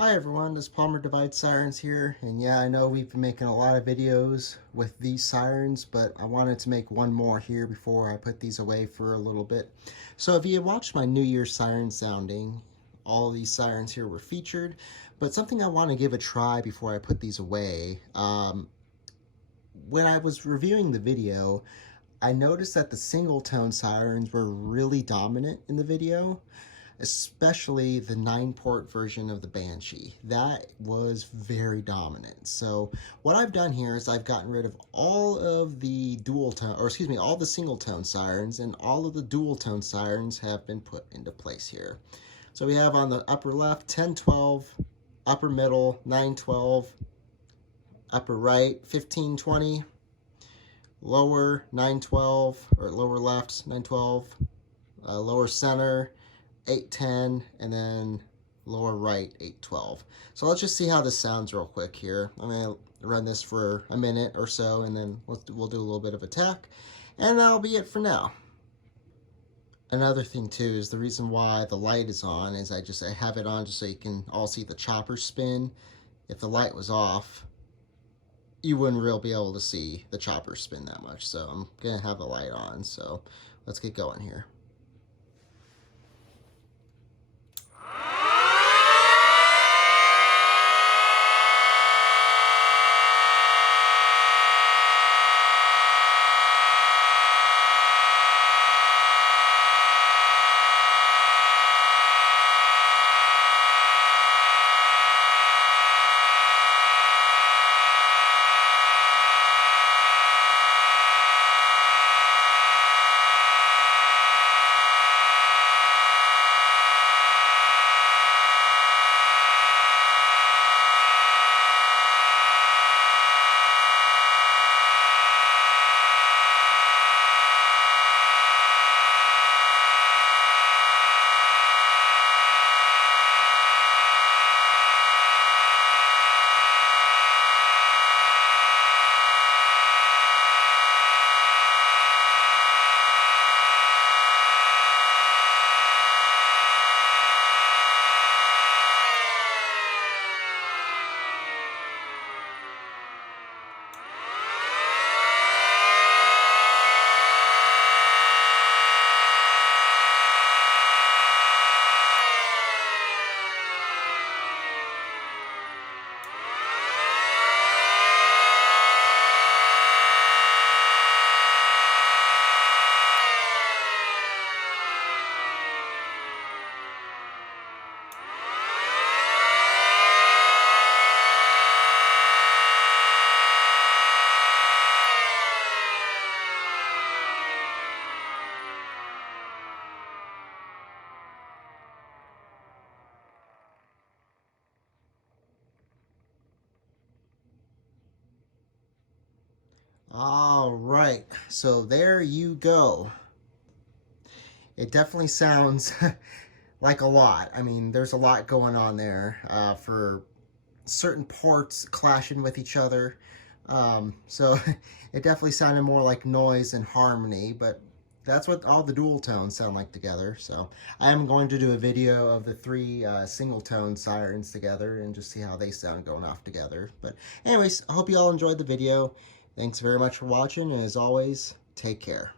Hi everyone, this is Palmer Divide Sirens here, and yeah, I know we've been making a lot of videos with these sirens, but I wanted to make one more here before I put these away for a little bit. So if you watched my New Year's siren sounding, all these sirens here were featured, but something I want to give a try before I put these away. When I was reviewing the video, I noticed that the single tone sirens were really dominant in the video, especially the 9-port version of the Banshee. That was very dominant. So what I've done here is I've gotten rid of all of the dual tone, or excuse me, all the single tone sirens, and all of the dual tone sirens have been put into place here. So we have on the upper left 10-12, upper middle 9-12, upper right 15-20, lower 9-12, or lower left 9-12, lower center 8-10, and then lower right 8-12. So let's just see how this sounds real quick here. I'm going to run this for a minute or so, and then we'll do a little bit of attack, and that'll be it for now. Another thing too is the reason why the light is on is I have it on just so you can all see the chopper spin. If the light was off, you wouldn't really be able to see the chopper spin that much. So I'm going to have the light on, so let's get going here. All right, so there you go. It definitely sounds like a lot. I mean, there's a lot going on there for certain ports clashing with each other. So it definitely sounded more like noise and harmony, but that's what all the dual tones sound like together. So I am going to do a video of the 3 single tone sirens together and just see how they sound going off together. But anyways, I hope you all enjoyed the video. Thanks very much for watching, and as always, take care.